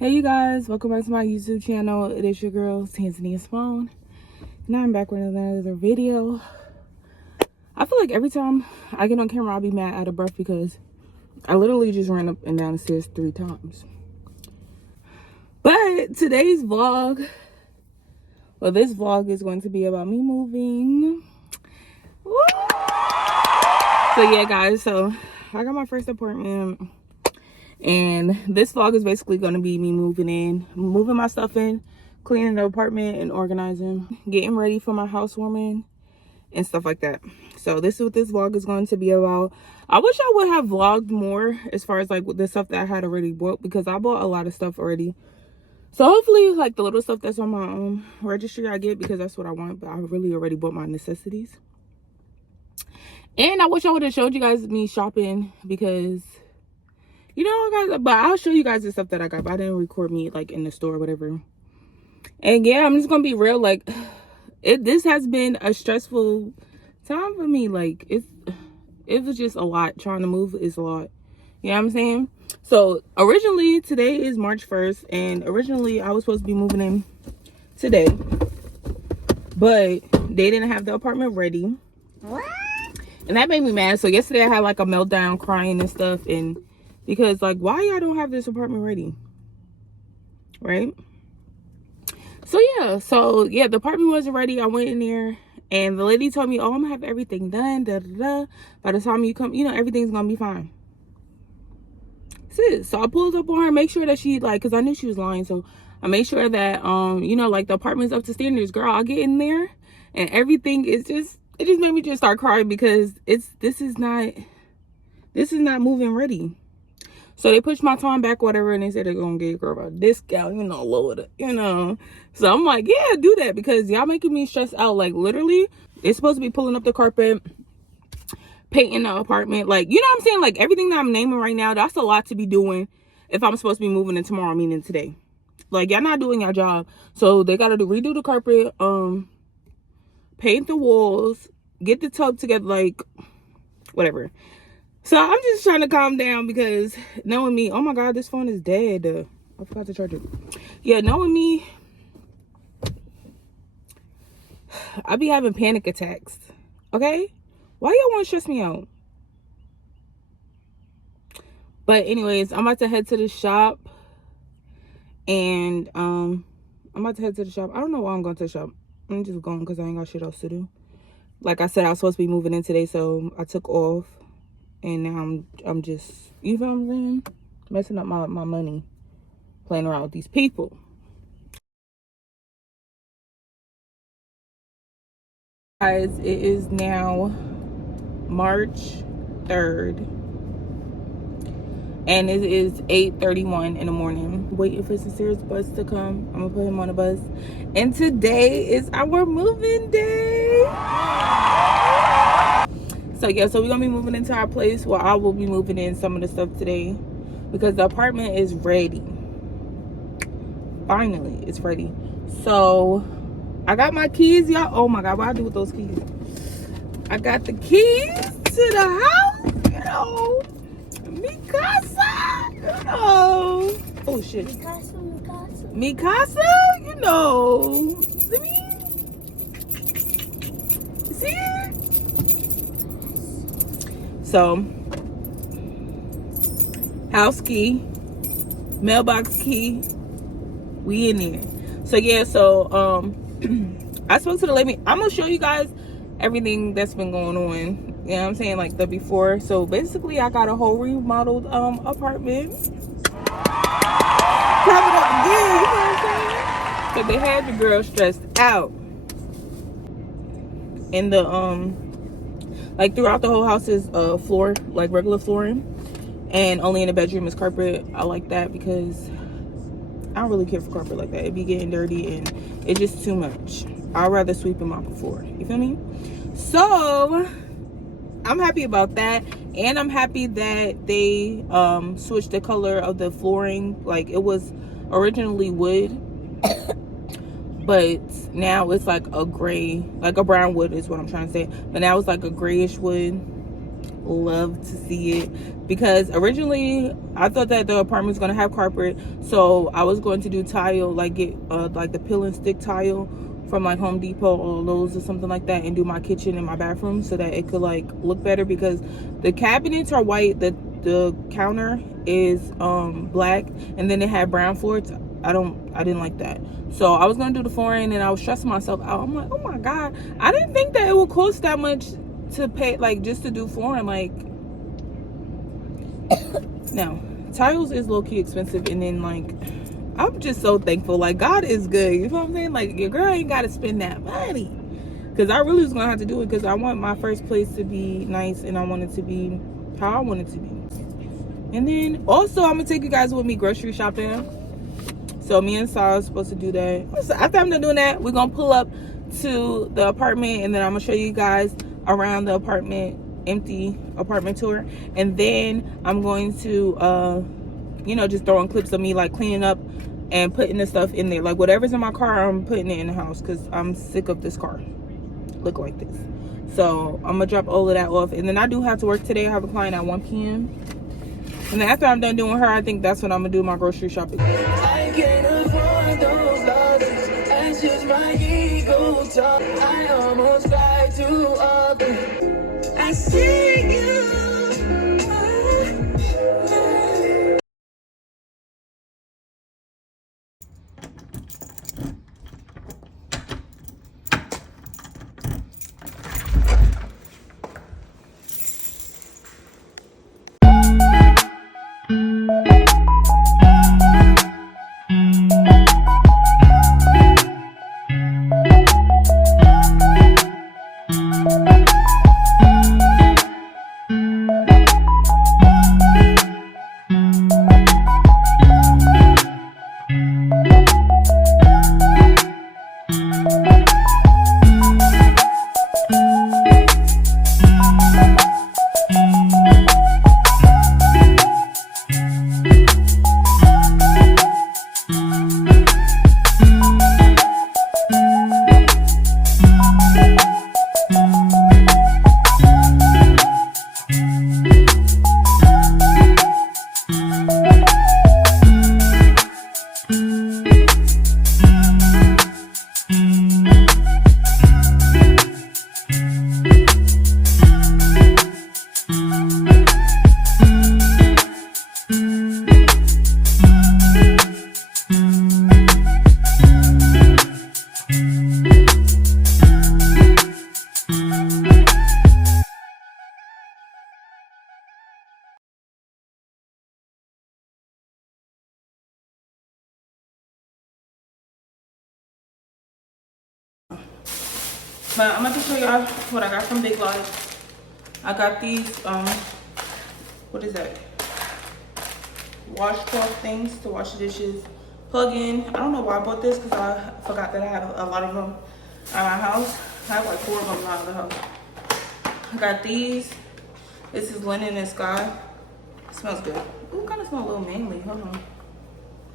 Hey you guys, welcome back to my YouTube channel. It is your girl Tanzania Simone. Now I'm back with another video. I feel like every time I get on camera I'll be mad out of breath because I literally just ran up and down the stairs 3 times. But today's vlog, well, this vlog is going to be about me moving. Woo! So yeah guys, so I got my first apartment. And this vlog is basically going to be me moving my stuff in, cleaning the apartment and organizing, getting ready for my housewarming and stuff like that. So this is what this vlog is going to be about. I wish I would have vlogged more as far as like the stuff that I had already bought, because I bought a lot of stuff already. So hopefully like the little stuff that's on my registry I get, because that's what I want, but I really already bought my necessities. And I wish I would have showed you guys me shopping, because you know, guys, but I'll show you guys the stuff that I got, but I didn't record me like in the store or whatever. And yeah, I'm just gonna be real, like this has been a stressful time for me. Like it was just a lot. Trying to move is a lot, you know what I'm saying? So originally today is March 1st, and originally I was supposed to be moving in today, but they didn't have the apartment ready. What? And that made me mad. So yesterday I had like a meltdown, crying and stuff, and because like, why y'all don't have this apartment ready, right? So yeah, the apartment wasn't ready. I went in there and the lady told me, oh, I'm gonna have everything done, da, da, da. By the time you come, you know, everything's gonna be fine. So I pulled up on her, make sure that she like, because I knew she was lying, so I made sure that you know, like the apartment's up to standards. Girl, I get in there and everything is just, it just made me just start crying, because this is not moving ready. So they pushed my time back, whatever, and they said they're gonna give a girl a discount, you know, lower the, you know. So I'm like, yeah, do that, because y'all making me stress out. Like literally, they're supposed to be pulling up the carpet, painting the apartment, like, you know what I'm saying? Like everything that I'm naming right now, that's a lot to be doing if I'm supposed to be moving in tomorrow, meaning today. Like y'all not doing your job. So they gotta redo the carpet, paint the walls, get the tub together, like whatever. So I'm just trying to calm down, because knowing me, oh my god, this phone is dead. I forgot to charge it. Yeah, knowing me, I be having panic attacks. Okay? Why y'all want to stress me out? But anyways, I'm about to head to the shop. And I'm about to head to the shop. I don't know why I'm going to the shop. I'm just going because I ain't got shit else to do. Like I said, I was supposed to be moving in today, so I took off. And now I'm just, you know what I'm saying, messing up my money, playing around with these people. Guys, it is now March 3rd, and it is 8:31 in the morning. Waiting for Sincere's bus to come. I'm gonna put him on a bus, and today is our moving day. So yeah, so we're gonna be moving into our place. Well, I will be moving in some of the stuff today, because the apartment is ready. Finally, it's ready. So I got my keys, y'all. Oh my god, what I do with those keys? I got the keys to the house, you know. Mi casa, you know. Oh shit. Mi casa, you know. See me? See it? So, house key, mailbox key, we in there. So yeah, so I spoke to the lady. I'm gonna show you guys everything that's been going on, you know what I'm saying, like the before. So basically I got a whole remodeled apartment coming up again, you know what I'm saying? So they had the girl stressed out. And the like throughout the whole house is floor, like regular flooring, and only in the bedroom is carpet. I like that because I don't really care for carpet like that. It be getting dirty and it's just too much. I'd rather sweep them out before, you feel me? So I'm happy about that, and I'm happy that they switched the color of the flooring. Like it was originally wood, but now it's like a gray, like a brown wood is what I'm trying to say, but now it's like a grayish wood. love to see it, because originally I thought that the apartment was going to have carpet, so I was going to do tile, like get like the peel and stick tile from like Home Depot or Lowe's or something like that, and do my kitchen and my bathroom so that it could like look better, because the cabinets are white, the counter is black, and then it had brown floors. I didn't like that, so I was gonna do the flooring, and I was stressing myself out. I'm like, oh my god, I didn't think that it would cost that much to pay, like just to do flooring. Like, now tiles is low-key expensive, and then like I'm just so thankful, like God is good, you know what I'm saying? Like, your girl ain't gotta spend that money, because I really was gonna have to do it, because I want my first place to be nice, and I want it to be how I want it to be. And then also I'm gonna take you guys with me grocery shopping. So me and Saul are supposed to do that. So after I'm done doing that, we're gonna pull up to the apartment, and then I'm gonna show you guys around the apartment, empty apartment tour. And then I'm going to you know, just throwing clips of me like cleaning up and putting the stuff in there, like whatever's in my car, I'm putting it in the house, because I'm sick of this car look like this. So I'm gonna drop all of that off, and then I do have to work today. I have a client at 1 p.m. and then after I'm done doing her, I think that's when I'm gonna do my grocery shopping. I can't afford those losses. That's just my ego talk. I almost fly too often. I see you. But I'm about to show y'all what I got from Big Lots. I got these, what is that? Washcloth things to wash the dishes. Plug in. I don't know why I bought this, because I forgot that I have a lot of them at my house. I have like 4 of them out of the house. I got these. This is linen and sky. It smells good. Ooh, kind of smells a little manly. Hold on.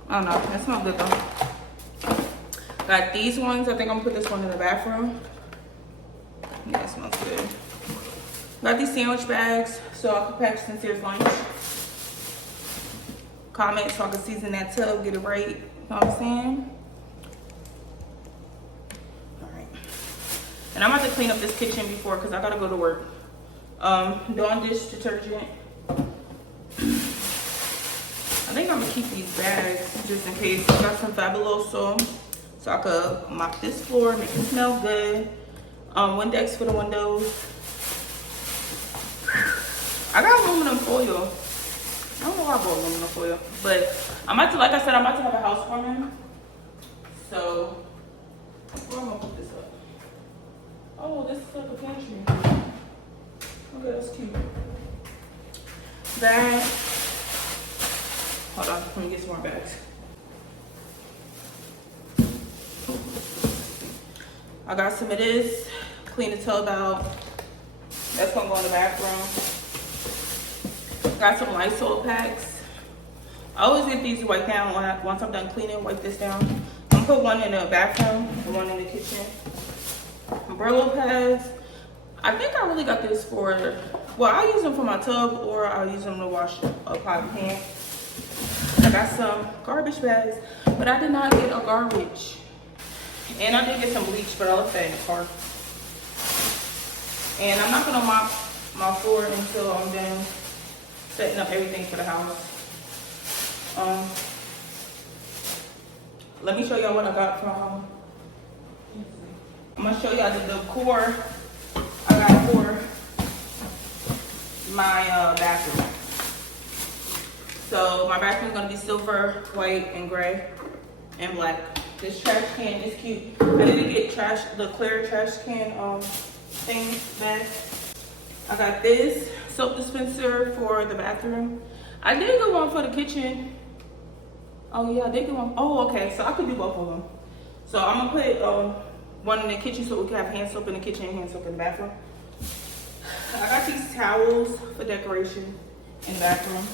I don't know. It smells good though. Got these ones. I think I'm gonna put this one in the bathroom. Yeah, it smells good. Got these sandwich bags so I can pack Sincere's lunch. Comment so I can season that tub, get it right. You know what I'm saying? Alright. And I'm about to clean up this kitchen before, because I gotta go to work. Dawn dish detergent. I think I'm gonna keep these bags just in case. I got some Fabuloso so I could mop this floor, make it smell good. Windex for the windows. I got aluminum foil. I don't know why I bought aluminum foil, but I'm about to, like I said, I'm about to have a housewarming. So, where am I gonna put this up? Oh, this is like a pantry. Okay, that's cute. That. Hold on, let me get some more bags. I got some of this. Clean the tub out. That's gonna go in the bathroom. Got some Lysol packs. I always get these to wipe down once I'm done cleaning. Wipe this down. I'm gonna put one in the bathroom and one in the kitchen. Brillo pads. I think I really got this for Well, I'll use them for my tub, or I'll use them to wash a pot and pan. I got some garbage bags, but I did not get a garbage. And I did get some bleach, but I left that in the car. And I'm not gonna mop my floor until I'm done setting up everything for the house. Let me show y'all what I got from. I'm gonna show y'all the decor I got for my bathroom. So my bathroom is gonna be silver, white, and gray, and black. This trash can is cute. I need to get the clear trash can thing bag. I got this soap dispenser for the bathroom. I did get one for the kitchen. Oh yeah, I did get one. Oh, okay, so I could do both of them. So I'm gonna put one in the kitchen so we can have hand soap in the kitchen and hand soap in the bathroom. I got these towels for decoration in the bathroom.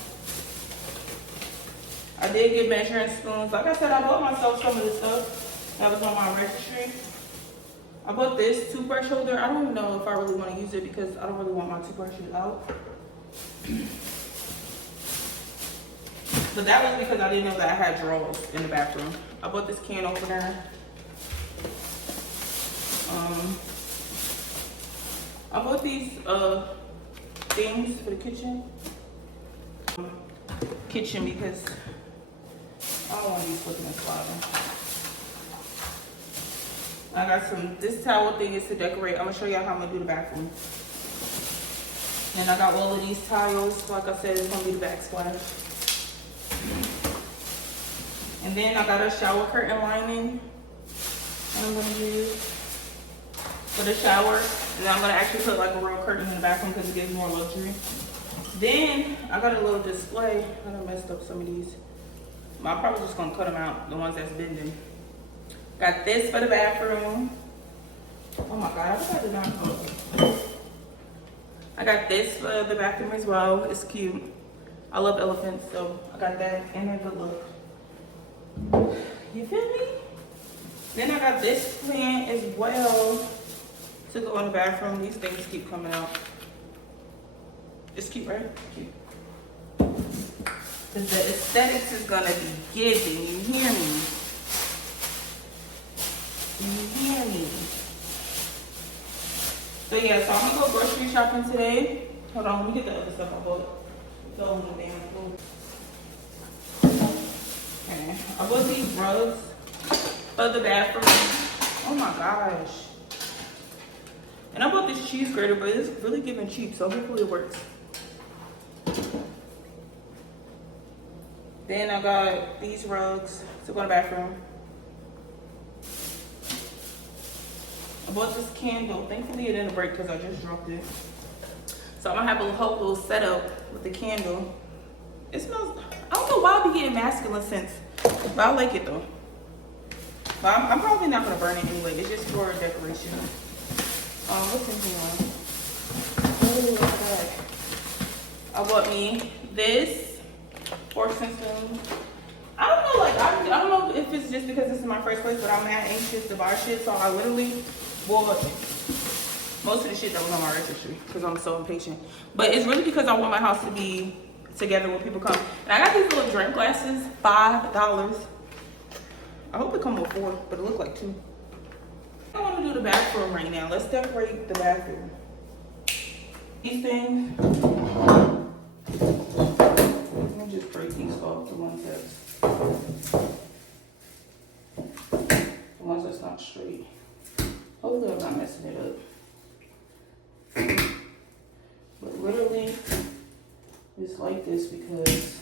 I did get measuring spoons. Like I said, I bought myself some of this stuff that was on my registry. I bought this toothbrush holder. I don't even know if I really want to use it because I don't really want my toothbrushes out. But that was because I didn't know that I had drawers in the bathroom. I bought this can opener. I bought these things for the kitchen. Because I don't want to be slipping and sliding. I got this towel thing is to decorate. I'm gonna show y'all how I'm gonna do the bathroom. And I got all of these tiles. Like I said, it's gonna be the backsplash. And then I got a shower curtain lining that I'm gonna use for the shower. And then I'm gonna actually put like a real curtain in the bathroom because it gives more luxury. Then I got a little display. I done messed up some of these. I'm probably just gonna cut them out, the ones that's bending. Got this for the bathroom. Oh my God, I think I did not know. I got this for the bathroom as well. It's cute. I love elephants, so I got that and a good look. You feel me? Then I got this plant as well to go in the bathroom. These things keep coming out. It's cute, right? Cute. Because the aesthetics is gonna be giving. You hear me? You hear me? So yeah, so I'm gonna go grocery shopping today. Hold on, let me get the other stuff I bought. It's all in the damn food. Okay, I bought these rugs for the bathroom. Oh my gosh. And I bought this cheese grater, but it's really giving cheap, so hopefully it works. Then I got these rugs to go in the bathroom. I bought this candle. Thankfully it didn't break because I just dropped it. So I'm gonna have a whole little setup with the candle. It smells, I don't know why I be getting masculine scents, but I like it though. But I'm probably not gonna burn it anyway. It's just for decoration. What's in here? Oh, look at that. I bought me this forks and spoons. I don't know, like I don't know if it's just because this is my first place, but I'm mad anxious to buy shit, so I literally bought most of the shit that was on my registry because I'm so impatient. But it's really because I want my house to be together when people come. And I got these little drink glasses, $5. I hope it come with 4, but it looked like 2. I want to do the bathroom right now. Let's decorate the bathroom. These things. Let me just break these off, the ones that's not straight. Hopefully I'm not messing it up. But literally, it's like this because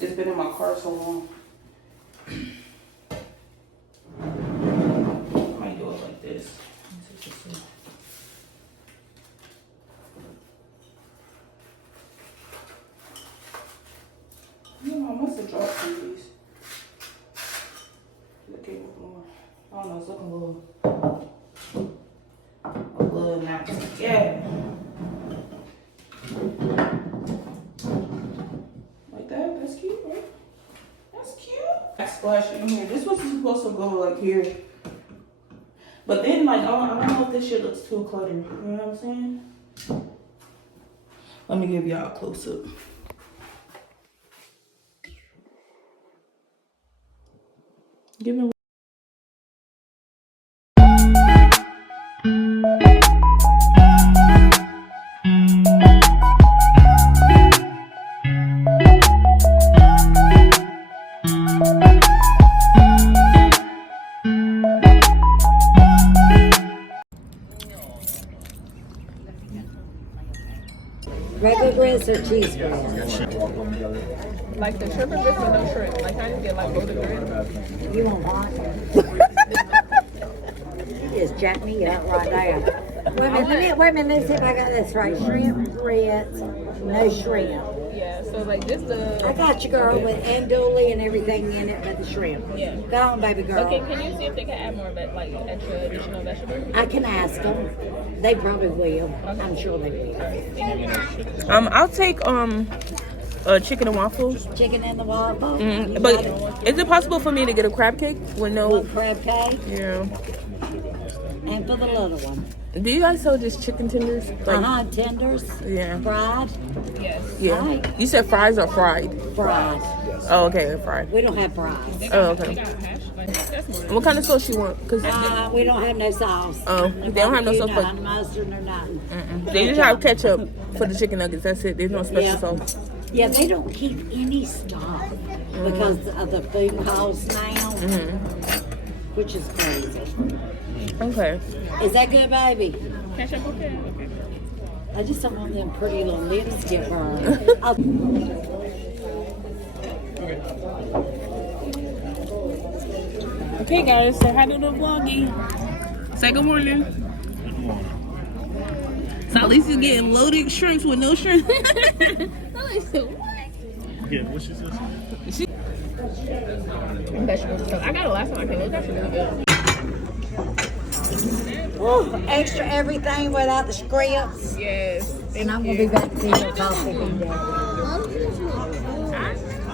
it's been in my car so long. I might do it like this. I must have dropped some of these. The cable more. I don't know, it's looking a little not together. Like that? That's cute, right? That's cute. Backsplash in here. This was supposed to go like here. But then like I don't know if this shit looks too cluttered. You know what I'm saying? Let me give y'all a close up. Give me. Regular grits or cheese grits? Like the shrimp and grits with no shrimp. Like how you get like loaded grits. You want what? You just jack me up right there. Wait a minute, let's see if I got this right. Shrimp grits, no shrimp. Yeah, so like just the... I got you, girl, with andouille and everything in it but the shrimp. Yeah. Go on, baby girl. Okay, can you see if they can add more, like extra additional vegetables? I can ask them. They probably will. Okay. I'm sure they will. I'll take chicken and waffles. Chicken in the waffle. But is it possible for me to get a crab cake with no... One crab cake. Yeah. And for the little one. Do you guys sell just chicken tenders? Like, tenders. Yeah. Fried. Yes. Yeah. Right. You said fries or fried? Fried. Oh, okay, fried. We don't have fries. Oh, okay. What kind of sauce you want? Cause we don't have no sauce. Oh, they don't have no sauce. Not mustard or nothing. They just have ketchup for the chicken nuggets. That's it. There's no special sauce. Yeah, they don't keep any stock because of the food costs now, which is crazy. Okay. Is that good, baby? Ketchup, okay. I just don't want them pretty little lips to get burned. Okay, guys, say hi to the vloggy. Say good morning. So at least he's getting loaded shrimps with no shrimp. Yeah, what she says? Vegetables. I got it last time I came. It was actually really good. Ooh, extra everything without the scripts. Yes. And I'm going to be back to your coffee.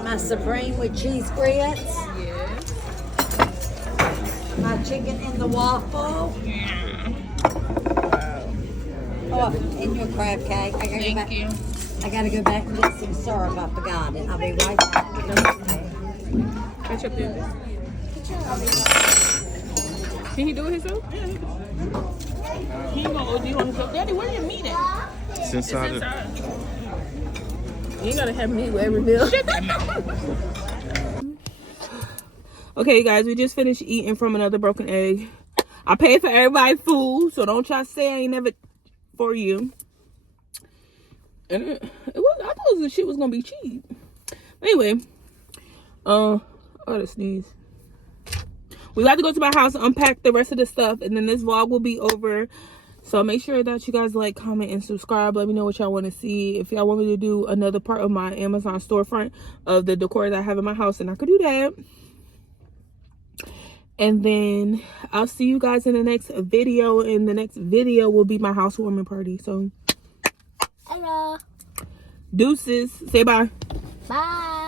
My supreme with cheese grits. Yes. My chicken in the waffle. Oh, and your crab cake. Thank you. I gotta go back and get some syrup. I forgot it. I'll be right back. Ketchup in this. Can he do it himself? Yeah, he ain't gonna OD on himself. Daddy, where your meat at? It's inside. You ain't gotta have meat with every meal. Okay, guys, we just finished eating from another broken egg. I paid for everybody's food, so don't try to say I ain't never for you. And it was, I thought the shit was gonna be cheap. Anyway, I gotta sneeze. We got to go to my house, unpack the rest of the stuff, and then this vlog will be over. So make sure that you guys like, comment, and subscribe. Let me know what y'all want to see. If y'all want me to do another part of my Amazon storefront of the decor that I have in my house, and I could do that. And then I'll see you guys in the next video. And the next video will be my housewarming party. So, Hello. deuces. Say bye. Bye.